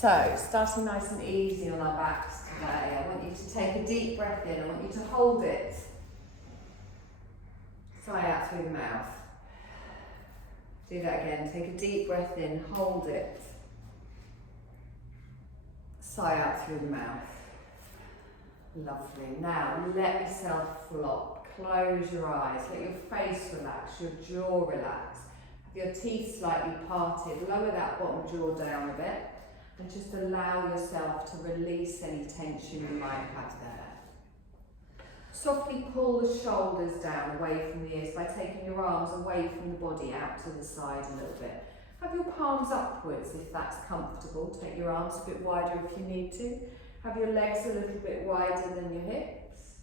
So, starting nice and easy on our backs today, I want you to take a deep breath in. I want you to hold it. Sigh out through the mouth. Do that again. Take a deep breath in, hold it. Sigh out through the mouth. Lovely. Now, let yourself flop. Close your eyes. Let your face relax, your jaw relax. Have your teeth slightly parted. Lower that bottom jaw down a bit. And just allow yourself to release any tension you might have there. Softly pull the shoulders down away from the ears by taking your arms away from the body out to the side a little bit. Have your palms upwards if that's comfortable. Take your arms a bit wider if you need to. Have your legs a little bit wider than your hips.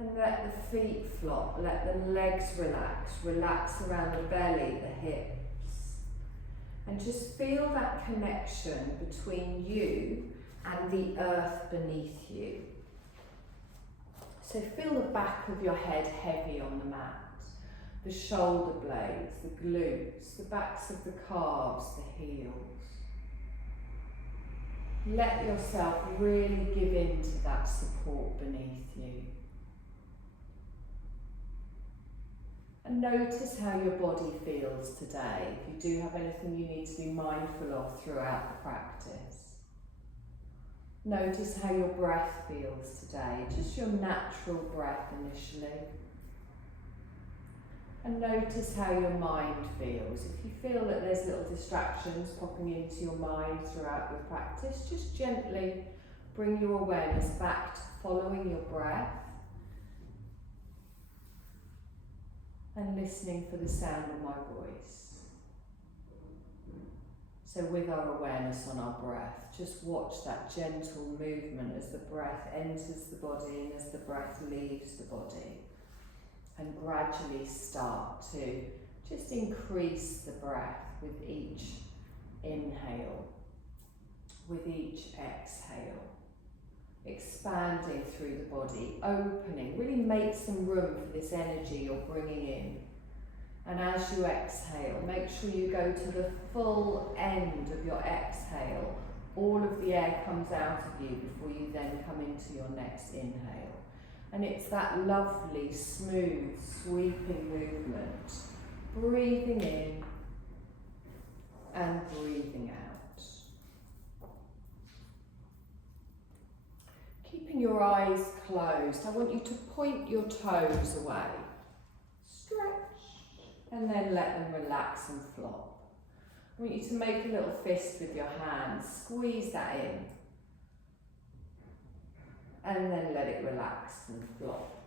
And let the feet flop, let the legs relax. Relax around the belly, the hips. And just feel that connection between you and the earth beneath you. So feel the back of your head heavy on the mat, the shoulder blades, the glutes, the backs of the calves, the heels. Let yourself really give in to that support beneath you. And notice how your body feels today. If you do have anything you need to be mindful of throughout the practice. Notice how your breath feels today, just your natural breath initially. And notice how your mind feels. If you feel that there's little distractions popping into your mind throughout your practice, just gently bring your awareness back to following your breath and listening for the sound of my voice. So with our awareness on our breath, just watch that gentle movement as the breath enters the body and as the breath leaves the body. And gradually start to just increase the breath with each inhale, with each exhale. Expanding through the body, opening, really make some room for this energy you're bringing in. And as you exhale, make sure you go to the full end of your exhale. All of the air comes out of you before you then come into your next inhale. And it's that lovely, smooth, sweeping movement. Breathing in and breathing out. Keeping your eyes closed, I want you to point your toes away. Stretch, and then let them relax and flop. I want you to make a little fist with your hands, squeeze that in, and then let it relax and flop.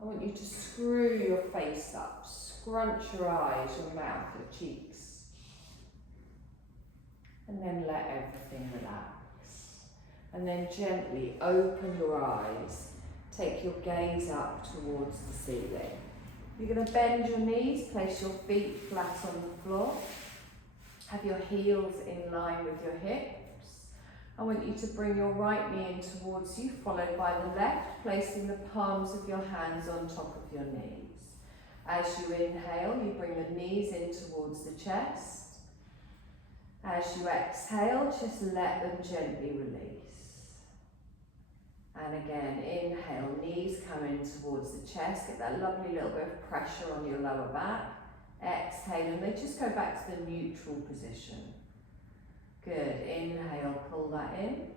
I want you to screw your face up, scrunch your eyes, your mouth, your cheeks, and then let everything relax. And then gently open your eyes, take your gaze up towards the ceiling. You're going to bend your knees, place your feet flat on the floor, have your heels in line with your hips. I want you to bring your right knee in towards you, followed by the left, placing the palms of your hands on top of your knees. As you inhale, you bring the knees in towards the chest. As you exhale, just let them gently release. And again, inhale, knees come in towards the chest, get that lovely little bit of pressure on your lower back. Exhale, and then just go back to the neutral position. Good, inhale, pull that in.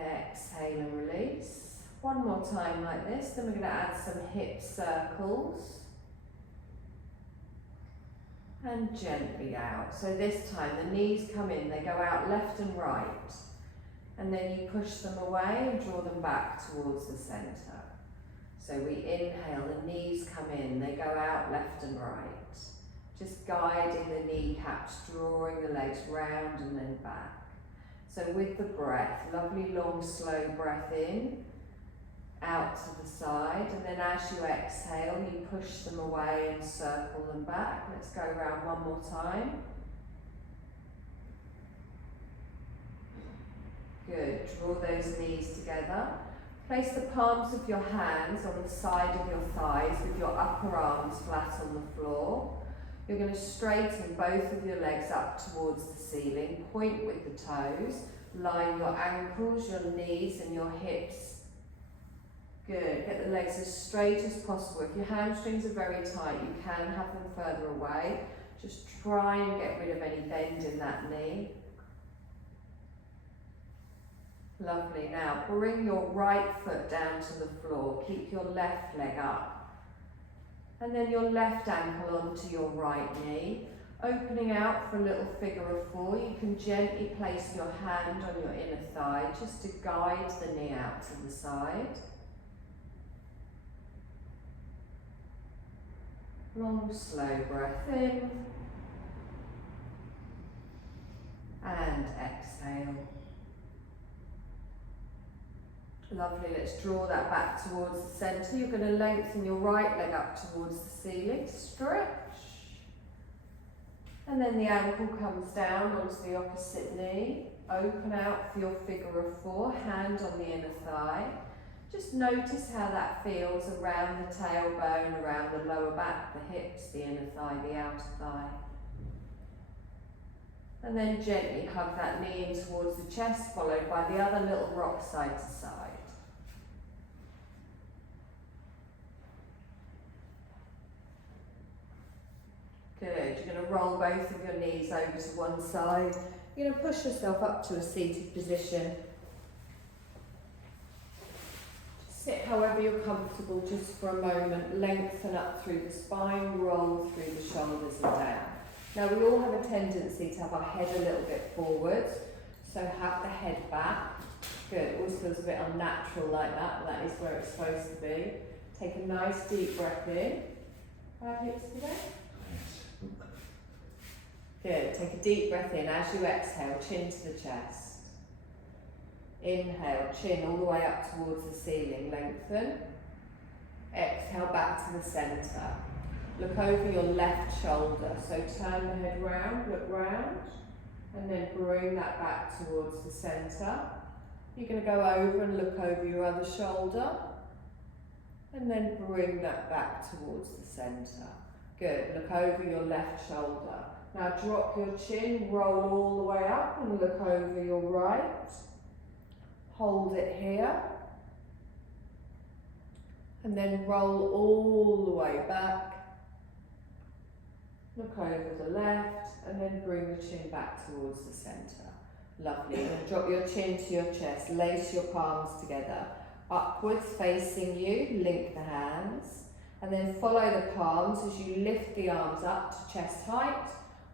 Exhale and release. One more time like this, then we're going to add some hip circles. And gently out. So this time the knees come in, they go out left and right. And then you push them away and draw them back towards the centre. So we inhale, the knees come in, they go out left and right. Just guiding the kneecaps, drawing the legs round and then back. So with the breath, lovely long slow breath in, out to the side, and then as you exhale, you push them away and circle them back. Let's go around one more time. Good, draw those knees together. Place the palms of your hands on the side of your thighs with your upper arms flat on the floor. You're going to straighten both of your legs up towards the ceiling, point with the toes, line your ankles, your knees and your hips. Good, get the legs as straight as possible. If your hamstrings are very tight, you can have them further away. Just try and get rid of any bend in that knee. Lovely, now bring your right foot down to the floor, keep your left leg up. And then your left ankle onto your right knee. Opening out for a little figure of four, you can gently place your hand on your inner thigh just to guide the knee out to the side. Long, slow breath in. And exhale. Lovely, let's draw that back towards the centre. You're going to lengthen your right leg up towards the ceiling, stretch. And then the ankle comes down onto the opposite knee. Open out for your figure of four, hand on the inner thigh. Just notice how that feels around the tailbone, around the lower back, the hips, the inner thigh, the outer thigh. And then gently hug that knee in towards the chest, followed by the other little rock side to side. Good, you're going to roll both of your knees over to one side. You're going to push yourself up to a seated position. Sit however you're comfortable just for a moment. Lengthen up through the spine, roll through the shoulders and down. Now we all have a tendency to have our head a little bit forwards, so have the head back. Good, it always feels a bit unnatural like that, but that is where it's supposed to be. Take a nice deep breath in. Hips today. Good, take a deep breath in as you exhale, chin to the chest. Inhale, chin all the way up towards the ceiling, lengthen. Exhale back to the centre. Look over your left shoulder, so turn the head round, look round, and then bring that back towards the centre. You're going to go over and look over your other shoulder, and then bring that back towards the centre. Good, look over your left shoulder. Now drop your chin, roll all the way up and look over your right. Hold it here. And then roll all the way back. Look over the left and then bring the chin back towards the centre. Lovely. Then drop your chin to your chest. Lace your palms together. Upwards facing you, link the hands. And then follow the palms as you lift the arms up to chest height.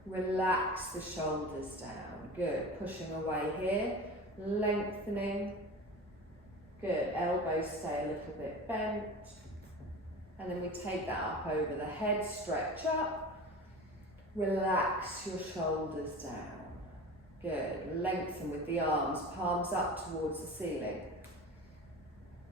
Relax the shoulders down. Good. Pushing away here. Lengthening. Good. Elbows stay a little bit bent. And then we take that up over the head. Stretch up. Relax your shoulders down. Good. Lengthen with the arms. Palms up towards the ceiling.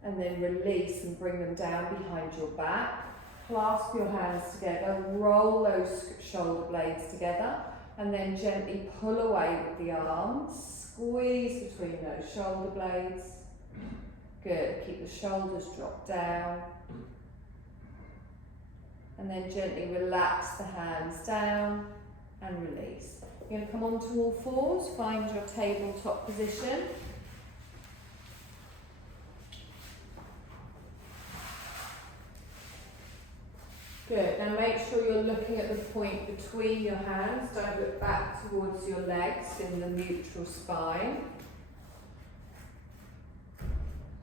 And then release and bring them down behind your back. Clasp your hands together, roll those shoulder blades together, and then gently pull away with the arms. Squeeze between those shoulder blades. Good, keep the shoulders dropped down. And then gently relax the hands down and release. You're going to come onto all fours, find your tabletop position. Good, now make sure you're looking at the point between your hands. Don't look back towards your legs in the neutral spine.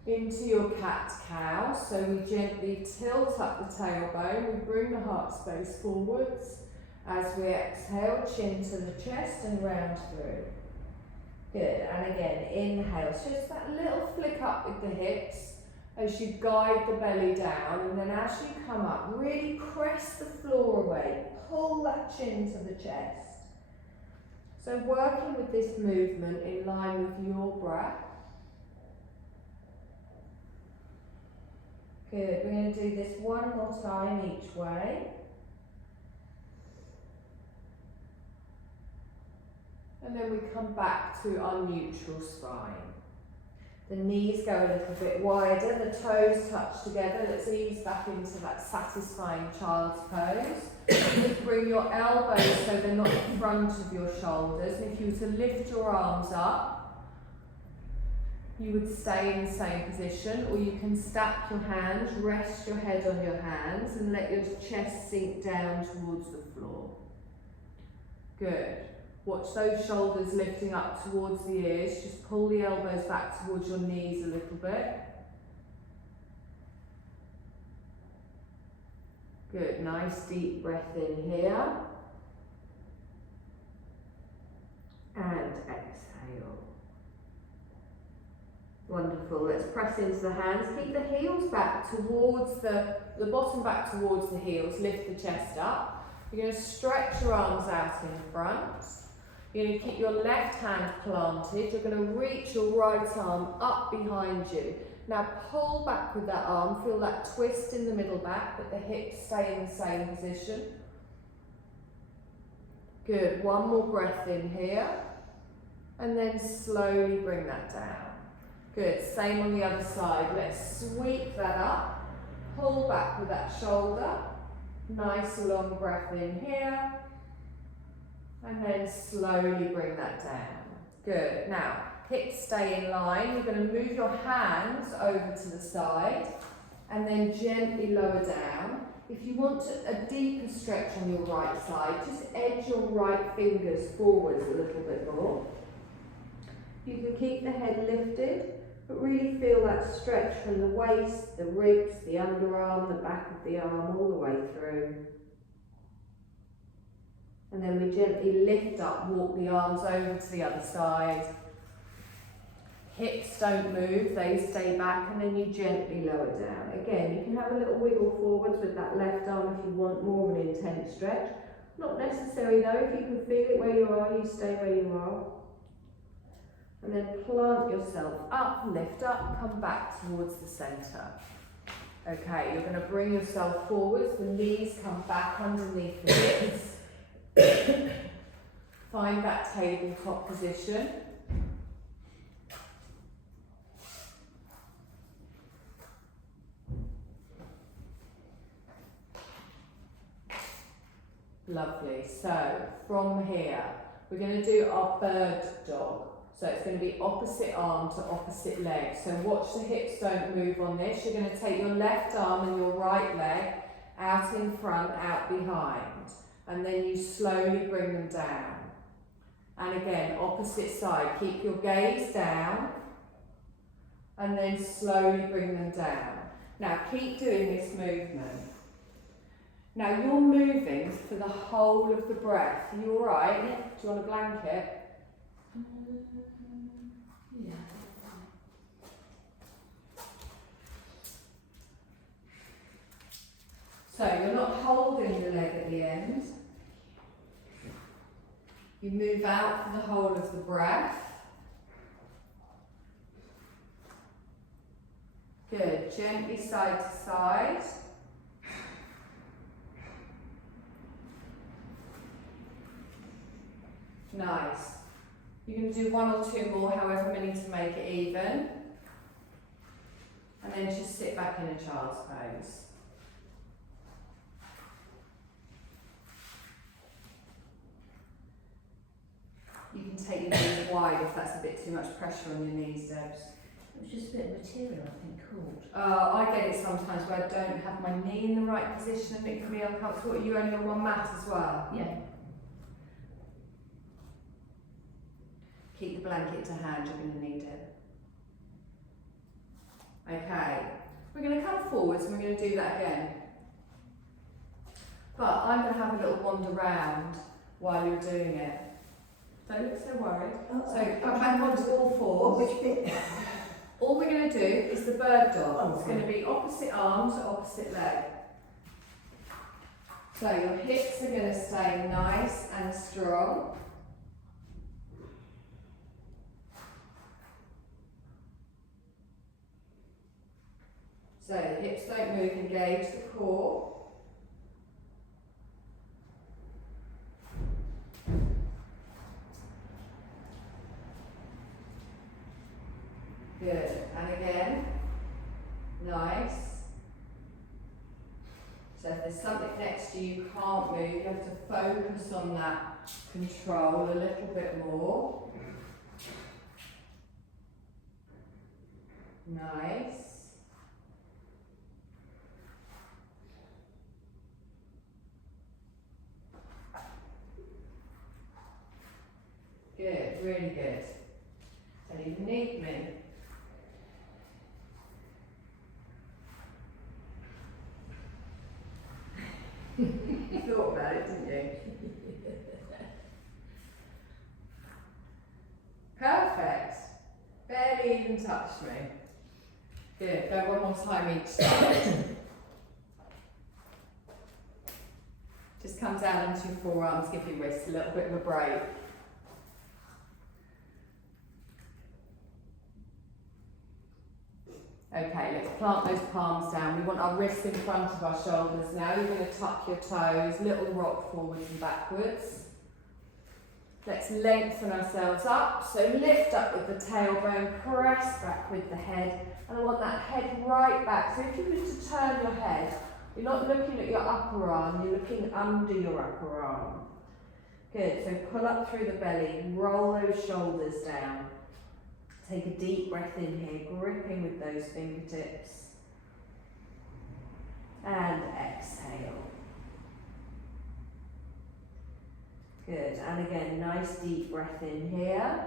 Into your cat-cow, so we gently tilt up the tailbone, we bring the heart space forwards. As we exhale, chin to the chest and round through. Good, and again, inhale, so just that little flick up with the hips as you guide the belly down, and then as you come up, really press the floor away, pull that chin to the chest. So working with this movement in line with your breath. Good, we're going to do this one more time each way. And then we come back to our neutral spine. The knees go a little bit wider, the toes touch together. Let's ease back into that satisfying child's pose. Bring your elbows so they're not in front of your shoulders. And if you were to lift your arms up, you would stay in the same position, or you can stack your hands, rest your head on your hands and let your chest sink down towards the floor. Good. Watch those shoulders lifting up towards the ears. Just pull the elbows back towards your knees a little bit. Good, nice deep breath in here. And exhale. Wonderful, let's press into the hands. Keep the heels back towards the bottom back towards the heels. Lift the chest up. You're going to stretch your arms out in front. You're going to keep your left hand planted. You're going to reach your right arm up behind you. Now pull back with that arm. Feel that twist in the middle back, but the hips stay in the same position. Good. One more breath in here. And then slowly bring that down. Good. Same on the other side. Let's sweep that up. Pull back with that shoulder. Nice long breath in here. And then slowly bring that down. Good. Now, hips stay in line. You're going to move your hands over to the side and then gently lower down. If you want a deeper stretch on your right side, just edge your right fingers forwards a little bit more. You can keep the head lifted, but really feel that stretch from the waist, the ribs, the underarm, the back of the arm, all the way through. And then we gently lift up, walk the arms over to the other side. Hips don't move, they stay back, and then you gently lower down. Again, you can have a little wiggle forwards with that left arm if you want more of an intense stretch. Not necessary though, if you can feel it where you are, you stay where you are. And then plant yourself up, lift up, come back towards the centre. Okay, you're going to bring yourself forwards, the knees come back underneath the hips. Find that tabletop position. Lovely. So from here, we're going to do our bird dog. So it's going to be opposite arm to opposite leg. So watch the hips don't move on this. You're going to take your left arm and your right leg out in front, out behind. And then you slowly bring them down. And again, opposite side. Keep your gaze down. And then slowly bring them down. Now keep doing this movement. Now you're moving for the whole of the breath. Are you alright? Yeah. Do you want a blanket? Yeah. So you're not holding the leg at the end. You move out for the whole of the breath. Good. Gently side to side. Nice. You can do one or two more, however many to make it even. And then just sit back in a child's pose. You can take your knees wide if that's a bit too much pressure on your knees, Debs. It was just a bit of material, I think, called. I get it sometimes where I don't have my knee in the right position and it can be uncomfortable. Are you only on one mat as well? Yeah. Keep the blanket to hand, you're going to need it. Okay, we're going to come forwards and we're going to do that again. But I'm going to have a little wander round while you're doing it. Don't look so worried. So come back onto all fours. Which bit? All we're going to do is the bird dog. It's going to be opposite arms, opposite leg. So your hips are going to stay nice and strong. So the hips don't move, engage the core. Good, and again, nice. So if there's something next to you you can't move, you have to focus on that control a little bit more. Nice. Good, really good. So you need me. You thought about it, didn't you? Perfect. Barely even touched me. Good. Go one more time each side. Just come down into your forearms, give your wrists a little bit of a break. Okay, let's plant those palms down. We want our wrists in front of our shoulders now. You're going to tuck your toes, little rock forwards and backwards. Let's lengthen ourselves up. So lift up with the tailbone, press back with the head. And I want that head right back. So if you were to turn your head, you're not looking at your upper arm, you're looking under your upper arm. Good, so pull up through the belly, roll those shoulders down. Take a deep breath in here, gripping with those fingertips. And exhale. Good, and again, nice deep breath in here.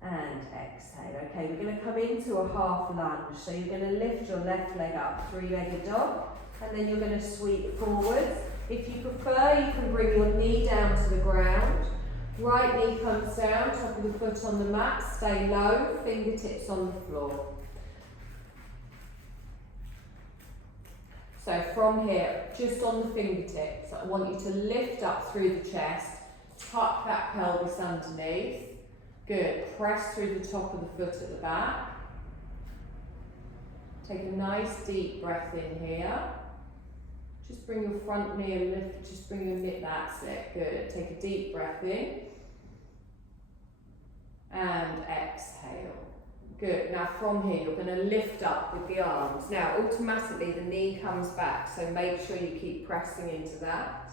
And exhale. Okay, we're going to come into a half lunge. So you're going to lift your left leg up, three-legged dog, and then you're going to sweep forwards. If you prefer, you can bring your knee down to the ground. Right knee comes down, top of the foot on the mat, stay low, fingertips on the floor. So from here, just on the fingertips, I want you to lift up through the chest, tuck that pelvis underneath. Good, press through the top of the foot at the back. Take a nice deep breath in here. Just bring your front knee a little, just bring your knee, that's it, good. Take a deep breath in. And exhale. Good, now from here you're going to lift up with the arms. Now automatically the knee comes back, so make sure you keep pressing into that.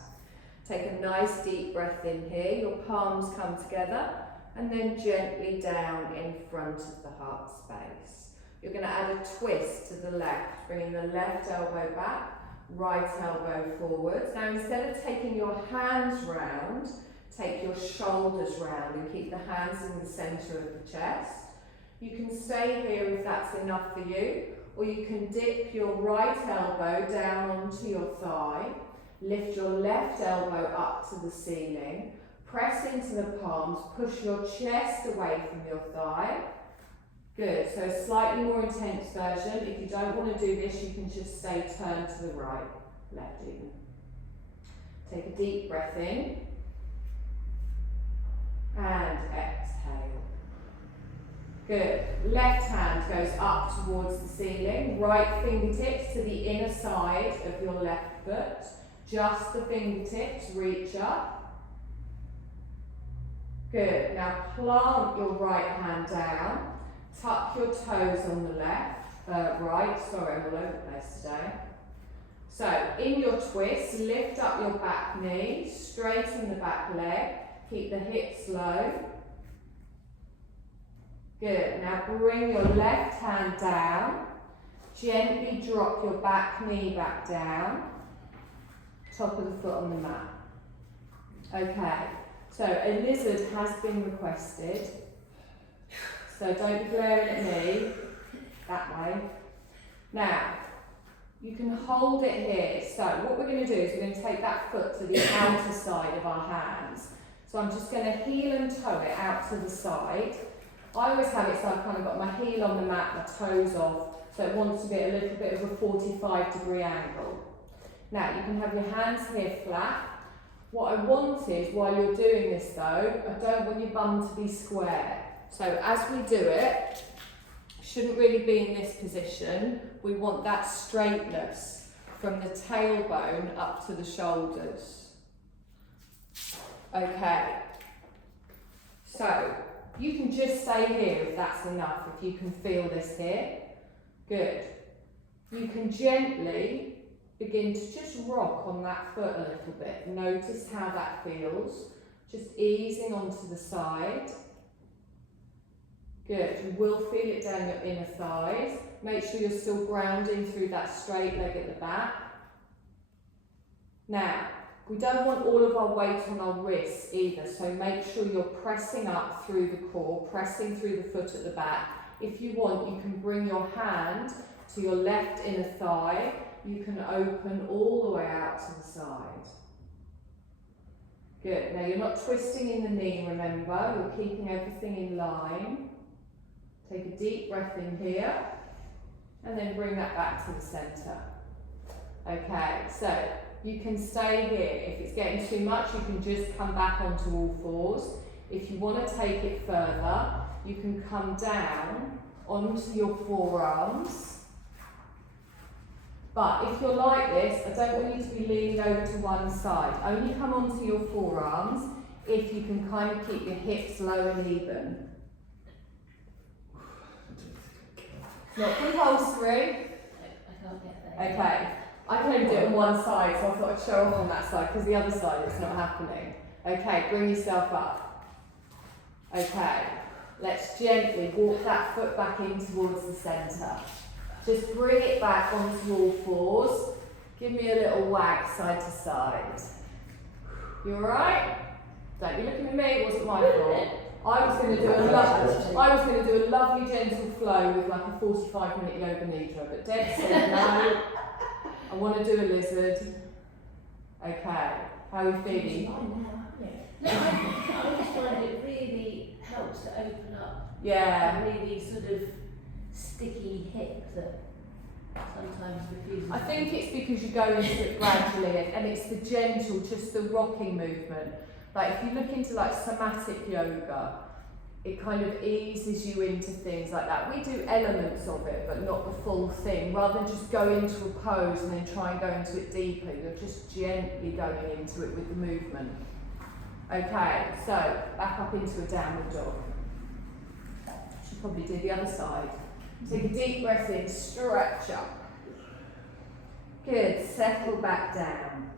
Take a nice deep breath in here, your palms come together, and then gently down in front of the heart space. You're going to add a twist to the left, bringing the left elbow back, right elbow forwards. Now instead of taking your hands round, take your shoulders round and keep the hands in the centre of the chest. You can stay here if that's enough for you, or you can dip your right elbow down onto your thigh, lift your left elbow up to the ceiling, press into the palms, push your chest away from your thigh. Good, so a slightly more intense version. If you don't want to do this, you can just stay turned to the right, left even. Take a deep breath in. And exhale. Good. Left hand goes up towards the ceiling. Right fingertips to the inner side of your left foot. Just the fingertips reach up. Good. Now plant your right hand down. Tuck your toes on the right. Sorry, I'm all over the place today. So in your twist, lift up your back knee, straighten the back leg. Keep the hips low. Good. Now bring your left hand down. Gently drop your back knee back down. Top of the foot on the mat. Okay. So a lizard has been requested. So don't be glaring at me. That way. Now, you can hold it here. So what we're going to do is we're going to take that foot to the outer side of our hands. So I'm just going to heel and toe it out to the side. I always have it so I've kind of got my heel on the mat, my toes off, so it wants to be a little bit of a 45-degree angle. Now you can have your hands here flat. What I want is, while you're doing this though, I don't want your bum to be square. So as we do it, shouldn't really be in this position. We want that straightness from the tailbone up to the shoulders. Okay, so You can just stay here if that's enough, if you can feel this here. Good. You can gently begin to just rock on that foot a little bit. Notice how that feels. Just easing onto the side. Good. You will feel it down your inner thighs. Make sure you're still grounding through that straight leg at the back. Now, we don't want all of our weight on our wrists either, so make sure you're pressing up through the core, pressing through the foot at the back. If you want, you can bring your hand to your left inner thigh. You can open all the way out to the side. Good. Now, you're not twisting in the knee, remember. You're keeping everything in line. Take a deep breath in here, and then bring that back to the centre. Okay, so you can stay here. If it's getting too much, you can just come back onto all fours. If you want to take it further, you can come down onto your forearms. But if you're like this, I don't want you to be leaning over to one side. Only come onto your forearms if you can kind of keep your hips low and even. Not compulsory. I can't get there. Okay. I can only do it on one side, so I thought I'd show off on that side, because the other side it's not happening. Okay, bring yourself up. Okay, let's gently walk that foot back in towards the centre. Just bring it back onto all fours. Give me a little wag side to side. You alright? Don't be looking at me, it wasn't my fault. I was going to do a lovely gentle flow with like a 45-minute yoga nidra, but Deb said no. I want to do a lizard. Okay, how are we feeling? No, I just find it really helps to open up Yeah. a really sort of sticky hip that sometimes refuses. I think it's because you go into it gradually, and it's the gentle, just the rocking movement. Like if you look into like somatic yoga, it kind of eases you into things like that. We do elements of it, but not the full thing. Rather than just go into a pose and then try and go into it deeper, you're just gently going into it with the movement. Okay, so back up into a downward dog. Should probably do the other side. Take a deep breath in, stretch up. Good, settle back down.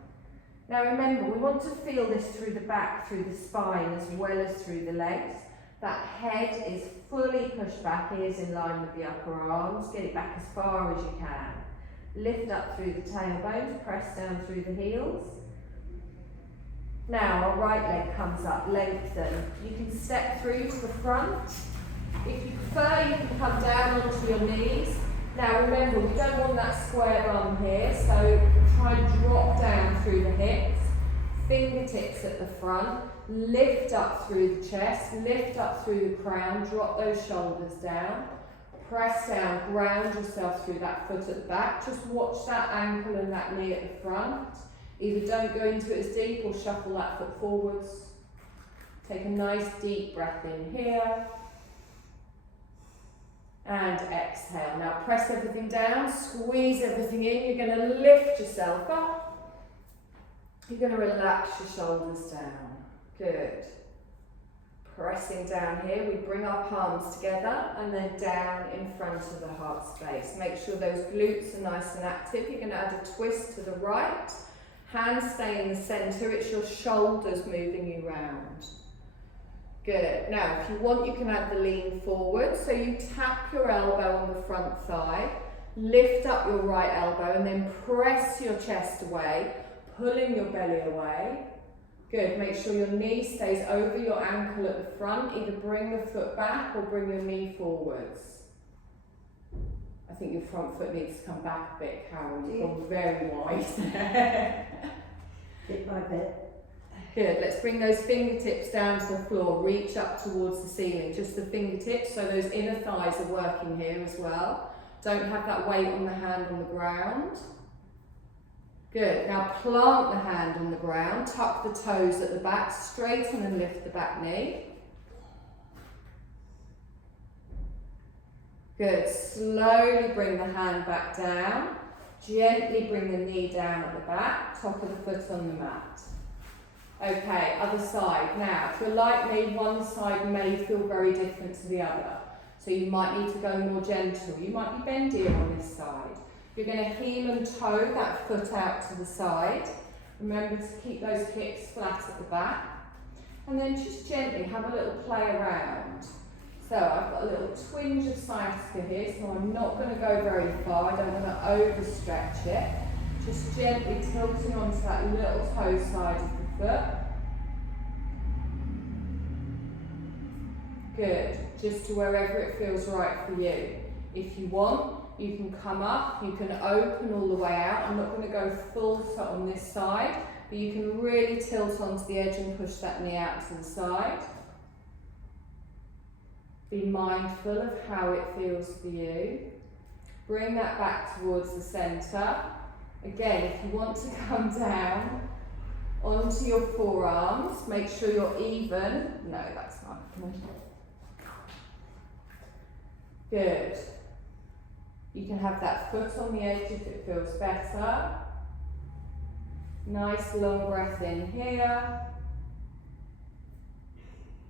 Now remember, we want to feel this through the back, through the spine, as well as through the legs. That head is fully pushed back, ears in line with the upper arms. Get it back as far as you can. Lift up through the tailbones, press down through the heels. Now our right leg comes up, lengthen. You can step through to the front. If you prefer, you can come down onto your knees. Now remember, we don't want that square bum here, so try and drop down through the hips. Fingertips at the front. Lift up through the chest, lift up through the crown, drop those shoulders down, press down, ground yourself through that foot at the back. Just watch that ankle and that knee at the front. Either don't go into it as deep or shuffle that foot forwards. Take a nice deep breath in here. And exhale. Now press everything down, squeeze everything in. You're going to lift yourself up. You're going to relax your shoulders down. Good. Pressing down here, we bring our palms together and then down in front of the heart space. Make sure those glutes are nice and active. You're going to add a twist to the right. Hands stay in the centre. It's your shoulders moving you round. Good. Now, if you want, you can add the lean forward. So you tap your elbow on the front thigh, lift up your right elbow and then press your chest away, pulling your belly away. Good, make sure your knee stays over your ankle at the front. Either bring the foot back or bring your knee forwards. I think your front foot needs to come back a bit, Carol. You've gone very wide there. Bit by bit. Good, let's bring those fingertips down to the floor. Reach up towards the ceiling, just the fingertips, so those inner thighs are working here as well. Don't have that weight on the hand on the ground. Good, now plant the hand on the ground, tuck the toes at the back, straighten and lift the back knee. Good, slowly bring the hand back down, gently bring the knee down at the back, top of the foot on the mat. Okay, other side. Now, if you're like me, one side may feel very different to the other. So you might need to go more gentle. You might be bendier on this side. You're going to heel and toe that foot out to the side. Remember to keep those hips flat at the back. And then just gently have a little play around. So I've got a little twinge of sciatica here, so I'm not going to go very far. I don't want to overstretch it. Just gently tilting onto that little toe side of the foot. Good. Just to wherever it feels right for you. If you want, you can come up, you can open all the way out. I'm not going to go full on this side, but you can really tilt onto the edge and push that knee out to the side. Be mindful of how it feels for you. Bring that back towards the centre. Again, if you want to come down onto your forearms, make sure you're even. No, that's not. Good. You can have that foot on the edge if it feels better. Nice long breath in here.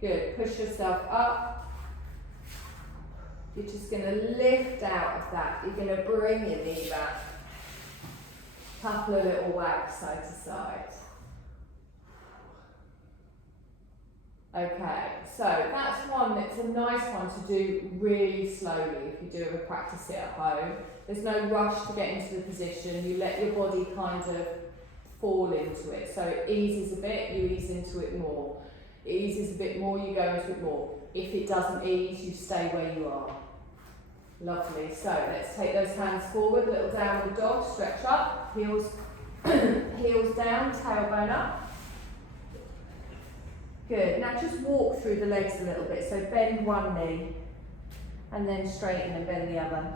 Good. Push yourself up. You're just going to lift out of that. You're going to bring your knee back. Couple of little whacks side to side. Okay, so that's one that's a nice one to do really slowly if you do practice it at home. There's no rush to get into the position. You let your body kind of fall into it. So it eases a bit, you ease into it more. It eases a bit more, you go into it more. If it doesn't ease, you stay where you are. Lovely. So let's take those hands forward, little downward dog, stretch up, heels, heels down, tailbone up. Good. Now just walk through the legs a little bit. So bend one knee and then straighten and bend the other.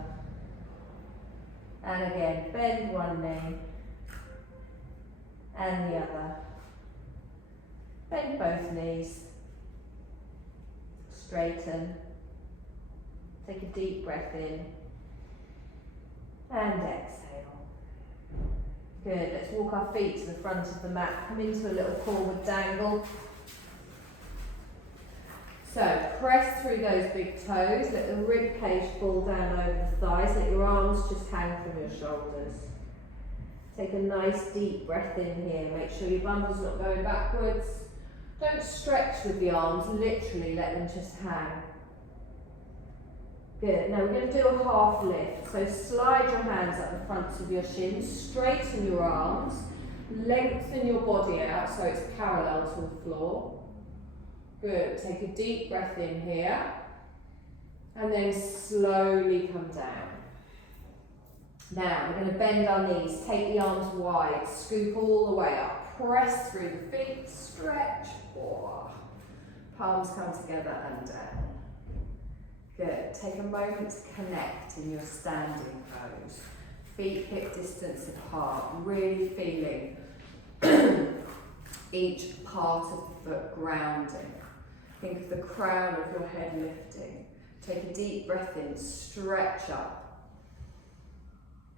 And again, bend one knee and the other. Bend both knees. Straighten. Take a deep breath in. And exhale. Good. Let's walk our feet to the front of the mat. Come into a little forward dangle. So press through those big toes. Let the rib cage fall down over the thighs. Let your arms just hang from your shoulders. Take a nice deep breath in here. Make sure your bum is not going backwards. Don't stretch with the arms, literally let them just hang. Good, now we're going to do a half lift. So slide your hands up the fronts of your shins, straighten your arms, lengthen your body out so it's parallel to the floor. Good, take a deep breath in here, and then slowly come down. Now we're going to bend our knees, take the arms wide, scoop all the way up, press through the feet, stretch. Palms come together and down. Good. Take a moment to connect in your standing pose. Feet hip distance apart, really feeling each part of the foot grounding. Think of the crown of your head lifting. Take a deep breath in, stretch up.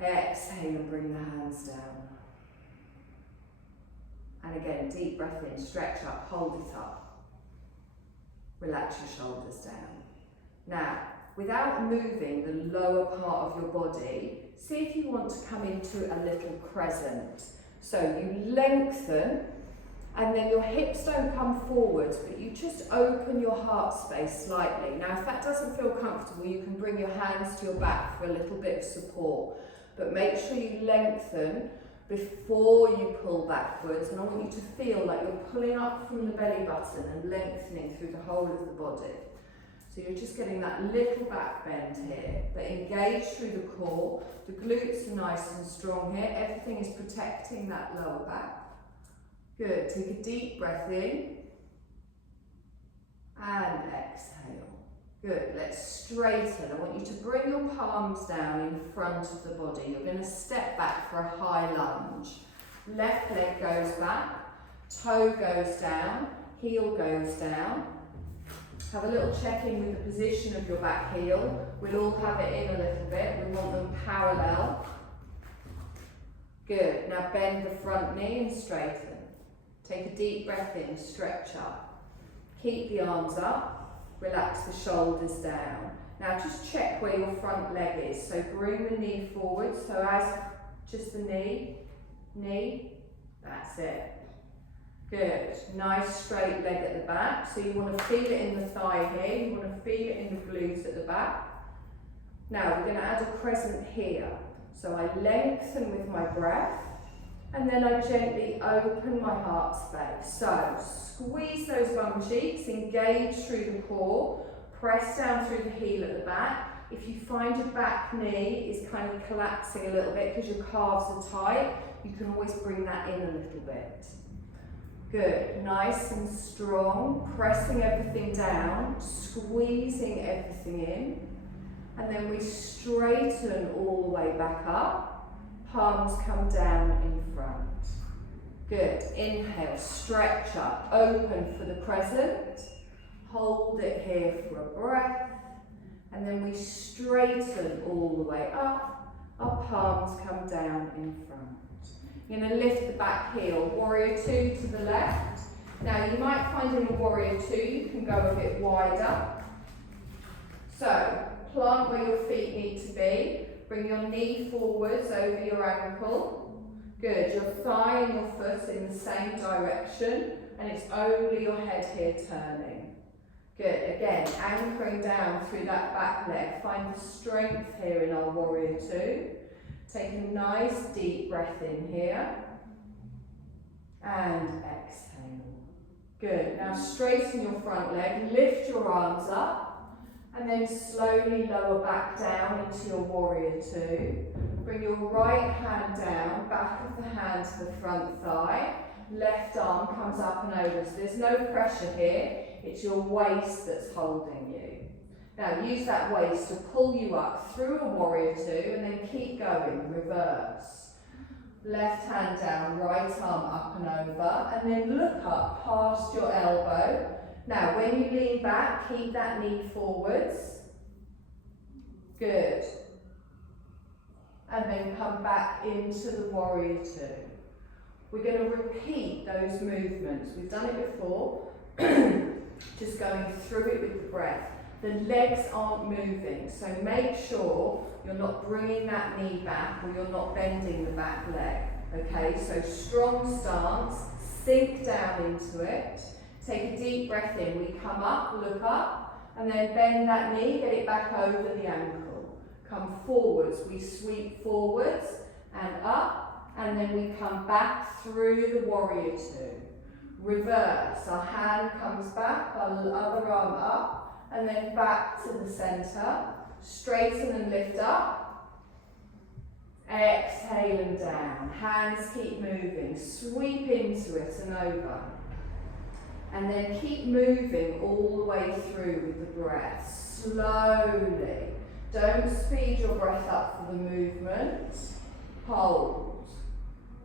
Exhale and bring the hands down. And again, deep breath in, stretch up, hold it up. Relax your shoulders down. Now, without moving the lower part of your body, see if you want to come into a little crescent. So you lengthen, and then your hips don't come forwards, but you just open your heart space slightly. Now, if that doesn't feel comfortable, you can bring your hands to your back for a little bit of support. But make sure you lengthen before you pull backwards, and I want you to feel like you're pulling up from the belly button and lengthening through the whole of the body. So you're just getting that little back bend here, but engage through the core. The glutes are nice and strong here. Everything is protecting that lower back. Good. Take a deep breath in and exhale. Good. Let's straighten. I want you to bring your palms down in front of the body. You're going to step back for a high lunge. Left leg goes back, toe goes down, heel goes down. Have a little check-in with the position of your back heel. We'll all have it in a little bit. We want them parallel. Good. Now bend the front knee and straighten. Take a deep breath in, stretch up. Keep the arms up, relax the shoulders down. Now just check where your front leg is. So bring the knee forward, so as just the knee, that's it. Good, nice straight leg at the back. So you want to feel it in the thigh here, you want to feel it in the glutes at the back. Now we're going to add a crescent here. So I lengthen with my breath, and then I gently open my heart space. So squeeze those bum cheeks, engage through the core, press down through the heel at the back. If you find your back knee is kind of collapsing a little bit because your calves are tight, you can always bring that in a little bit. Good, nice and strong, pressing everything down, squeezing everything in, and then we straighten all the way back up, palms come down in front. Good, inhale, stretch up, open for the crescent, hold it here for a breath, and then we straighten all the way up, our palms come down in front. You're going to lift the back heel, warrior two to the left. Now you might find in the warrior two you can go a bit wider. So plant where your feet need to be. Bring your knee forwards over your ankle. Good, your thigh and your foot in the same direction, and it's only your head here turning. Good, again, anchoring down through that back leg. Find the strength here in our warrior two. Take a nice deep breath in here, and exhale. Good, now straighten your front leg, lift your arms up, and then slowly lower back down into your warrior two. Bring your right hand down, back of the hand to the front thigh, left arm comes up and over. So there's no pressure here, it's your waist that's holding you. Now use that waist to pull you up through a warrior two and then keep going, reverse. Left hand down, right arm up and over, and then look up past your elbow. Now when you lean back, keep that knee forwards. Good. And then come back into the warrior two. We're going to repeat those movements. We've done it before, just going through it with the breath. The legs aren't moving, so make sure you're not bringing that knee back or you're not bending the back leg. Okay, so strong stance, sink down into it. Take a deep breath in. We come up, look up, and then bend that knee, get it back over the ankle. Come forwards, we sweep forwards and up, and then we come back through the warrior two. Reverse, our hand comes back, our other arm up, and then back to the center. Straighten and lift up. Exhale and down. Hands keep moving. Sweep into it and over. And then keep moving all the way through with the breath. Slowly. Don't speed your breath up for the movement. Hold.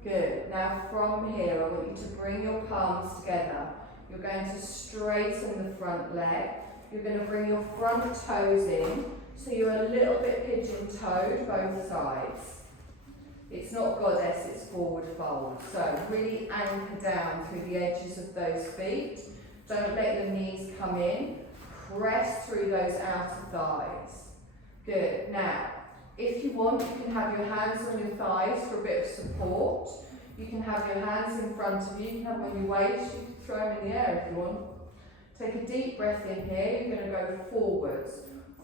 Good. Now from here, I want you to bring your palms together. You're going to straighten the front leg. You're going to bring your front toes in, so you're a little bit pigeon-toed both sides. It's not goddess, it's forward fold. So really anchor down through the edges of those feet. Don't let your knees come in. Press through those outer thighs. Good. Now, if you want, you can have your hands on your thighs for a bit of support. You can have your hands in front of you. You can have them on your waist. You can throw them in the air if you want. Take a deep breath in here. You're going to go forwards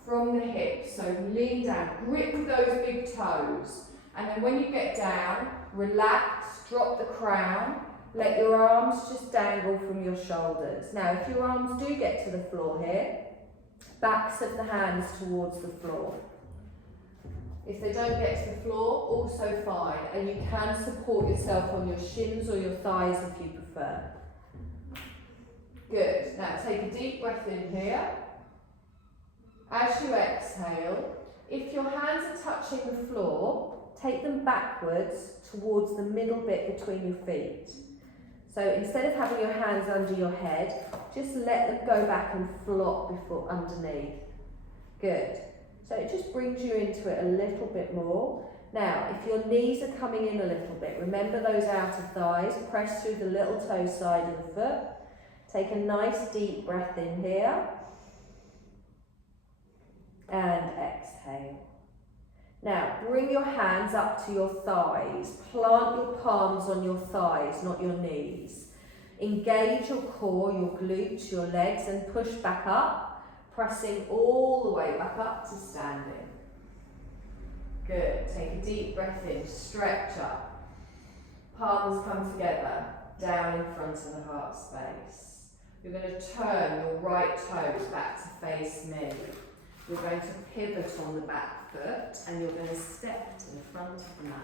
from the hips. So lean down, grip those big toes. And then when you get down, relax, drop the crown. Let your arms just dangle from your shoulders. Now, if your arms do get to the floor here, backs of the hands towards the floor. If they don't get to the floor, also fine. And you can support yourself on your shins or your thighs if you prefer. Good. Now take a deep breath in here. As you exhale, if your hands are touching the floor, take them backwards towards the middle bit between your feet. So instead of having your hands under your head, just let them go back and flop before underneath. Good. So it just brings you into it a little bit more. Now, if your knees are coming in a little bit, remember those outer thighs, press through the little toe side of the foot. Take a nice deep breath in here. And exhale. Now, bring your hands up to your thighs. Plant your palms on your thighs, not your knees. Engage your core, your glutes, your legs, and push back up, pressing all the way back up to standing. Good. Take a deep breath in, stretch up. Palms come together, down in front of the heart space. You're going to turn your right toes back to face me. You're going to pivot on the back foot and you're going to step to the front of the mat.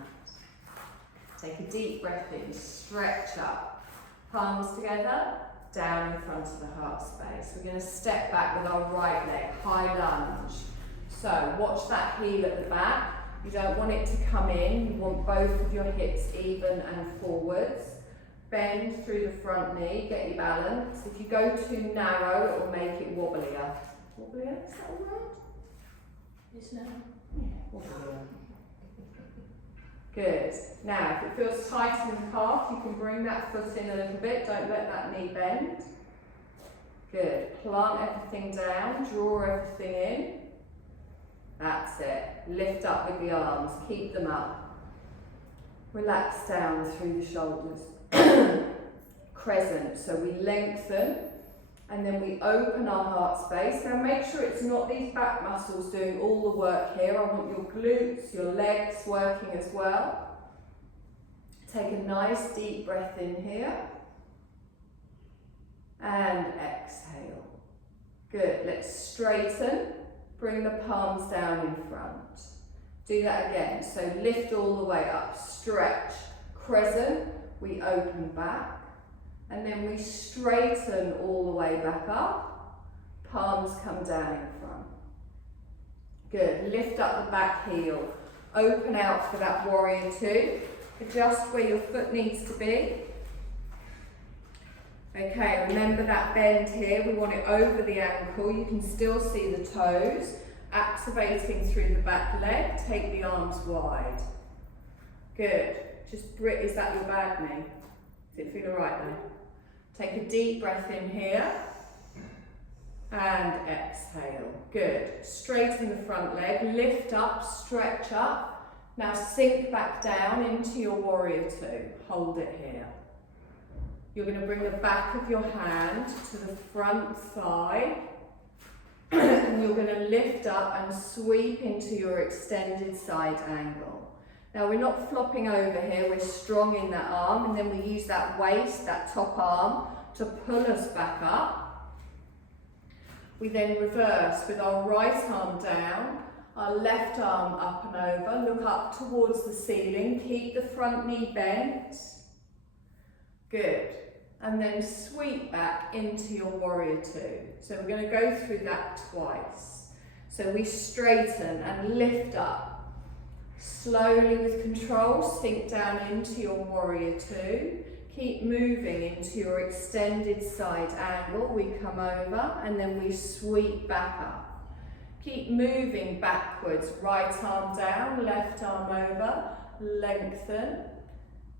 Take a deep breath in, stretch up. Palms together, down in front of the heart space. We're going to step back with our right leg, high lunge. So watch that heel at the back. You don't want it to come in, you want both of your hips even and forwards. Bend through the front knee, get your balance. If you go too narrow, it will make it wobblier. Wobblier, is that a word? Yes, no. Yeah, wobblier. Good. Now, if it feels tight in the calf, you can bring that foot in a little bit. Don't let that knee bend. Good. Plant everything down, draw everything in. That's it. Lift up with the arms, keep them up. Relax down through the shoulders. Crescent, so we lengthen and then we open our heart space. Now make sure it's not these back muscles doing all the work here. I want your glutes, your legs working as well. Take a nice deep breath in here and exhale. Good, let's straighten. Bring the palms down in front. Do that again. So lift all the way up, stretch, crescent, we open back, and then we straighten all the way back up. Palms come down in front. Good, lift up the back heel. Open out for that warrior two. Adjust where your foot needs to be. Okay, remember that bend here, we want it over the ankle, you can still see the toes, activating through the back leg, take the arms wide. Good, is that your bad knee? Does it feel alright then? Take a deep breath in here, and exhale, good. Straighten the front leg, lift up, stretch up, now sink back down into your warrior two, hold it here. You're going to bring the back of your hand to the front thigh and you're going to lift up and sweep into your extended side angle. Now we're not flopping over here, we're strong in that arm and then we use that waist, that top arm to pull us back up. We then reverse with our right arm down, our left arm up and over, look up towards the ceiling, keep the front knee bent. Good. And then sweep back into your warrior two. So we're going to go through that twice. So we straighten and lift up. Slowly with control, sink down into your warrior two. Keep moving into your extended side angle. We come over and then we sweep back up. Keep moving backwards, right arm down, left arm over, lengthen.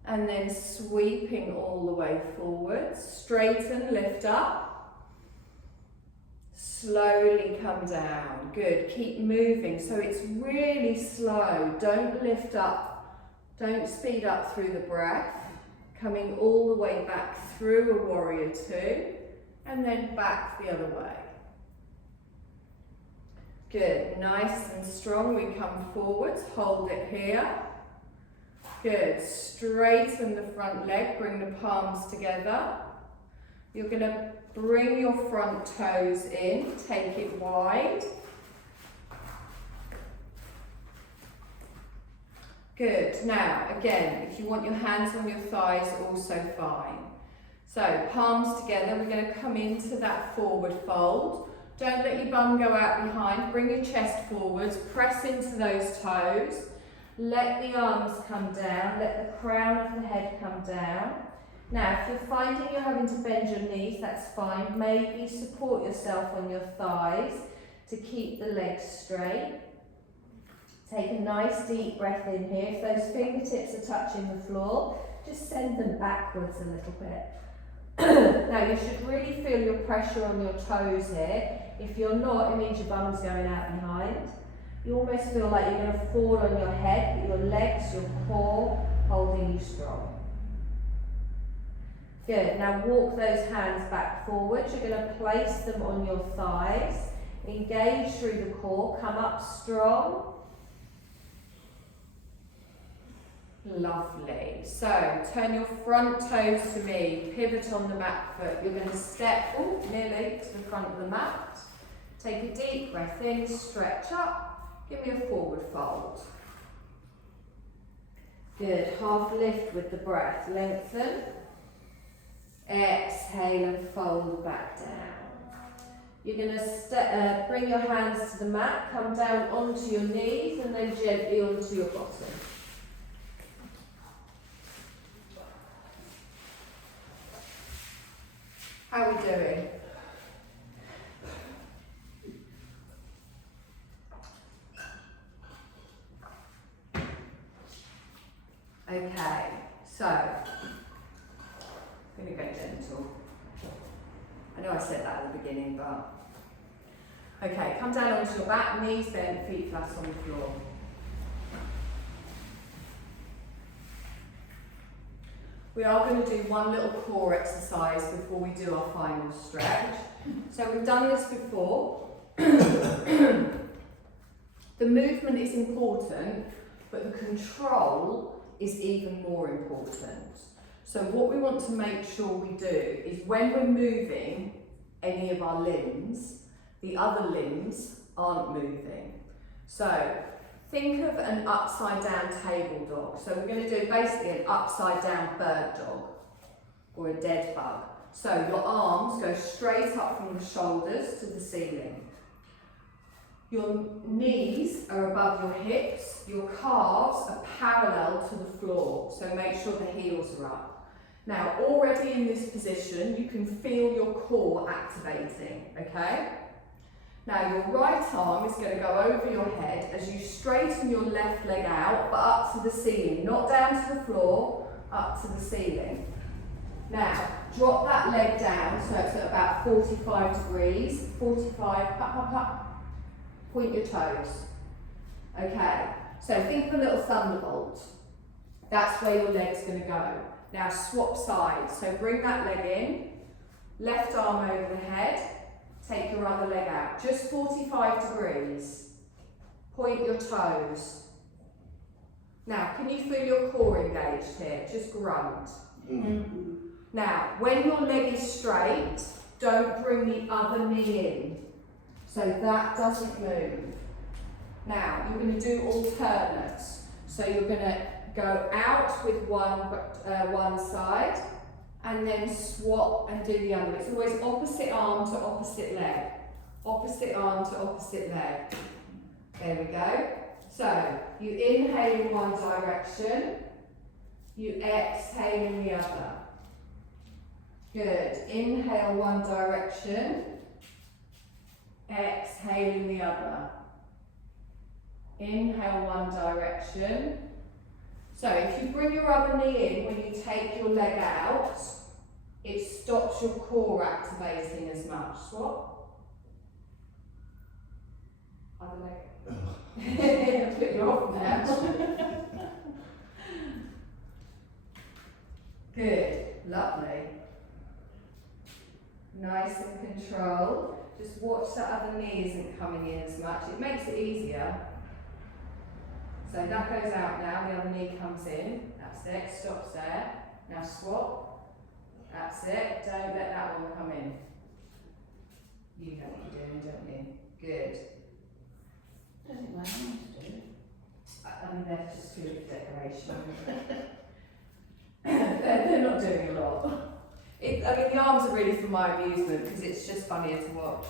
And then sweeping all the way forward, straighten, lift up, slowly come down, good, keep moving, so it's really slow, don't lift up, don't speed up through the breath, coming all the way back through a warrior two, and then back the other way. Good, nice and strong, we come forwards, hold it here. Good, straighten the front leg, bring the palms together. You're going to bring your front toes in, take it wide. Good, now again, if you want your hands on your thighs, also fine. So palms together, we're going to come into that forward fold. Don't let your bum go out behind, bring your chest forwards, press into those toes. Let the arms come down, let the crown of the head come down. Now, if you're finding you're having to bend your knees, that's fine. Maybe support yourself on your thighs to keep the legs straight. Take a nice deep breath in here. If those fingertips are touching the floor, just send them backwards a little bit. Now you should really feel your pressure on your toes here. If you're not, it means your bum's going out behind. You almost feel like you're going to fall on your head, but your legs, your core, holding you strong. Good, now walk those hands back forward. You're going to place them on your thighs. Engage through the core, come up strong. Lovely. So turn your front toes to me, pivot on the back foot. You're going to step nearly to the front of the mat. Take a deep breath in, stretch up. Give me a forward fold. Good, half lift with the breath. Lengthen. Exhale and fold back down. You're going to bring your hands to the mat, come down onto your knees and then gently onto your bottom. How are we doing? Okay, so I'm going to go gentle. I know I said that at the beginning, but okay, come down onto your back, knees bent, feet flat on the floor. We are going to do one little core exercise before we do our final stretch. So we've done this before. The movement is important, but the control is even more important. So what we want to make sure we do is when we're moving any of our limbs, the other limbs aren't moving. So think of an upside down table dog. So we're going to do basically an upside down bird dog or a dead bug. So your arms go straight up from the shoulders to the ceiling. Your knees are above your hips, your calves are parallel to the floor, so make sure the heels are up. Now, already in this position, you can feel your core activating, okay? Now, your right arm is going to go over your head as you straighten your left leg out, but up to the ceiling, not down to the floor, up to the ceiling. Now, drop that leg down so it's at about 45 degrees, 45, up. Point your toes. Okay, so think of a little thunderbolt. That's where your leg's going to go. Now swap sides. So bring that leg in, left arm over the head, take your other leg out. Just 45 degrees. Point your toes. Now, can you feel your core engaged here? Just grunt. Mm-hmm. Now, when your leg is straight, don't bring the other knee in. So that doesn't move. Now, you're going to do alternates. So you're going to go out with one side and then swap and do the other. It's always opposite arm to opposite leg. Opposite arm to opposite leg. There we go. So you inhale in one direction, you exhale in the other. Good. Inhale one direction. Exhale in the other. Inhale one direction. So if you bring your other knee in when you take your leg out, it stops your core activating as much. Swap. Other leg. Put you off now. Good. Lovely. Nice and controlled. Just watch that other knee isn't coming in as much. It makes it easier. So that goes out now, the other knee comes in. That's it, stops there. Now swap. That's it. Don't let that one come in. You know what you're doing, don't you? Good. I don't think my arms do. I mean, they're just purely decoration. they're not doing a lot. I mean, the arms are really for my amusement because it's just funnier to watch.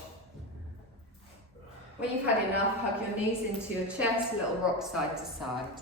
When you've had enough, hug your knees into your chest, a little rock side to side.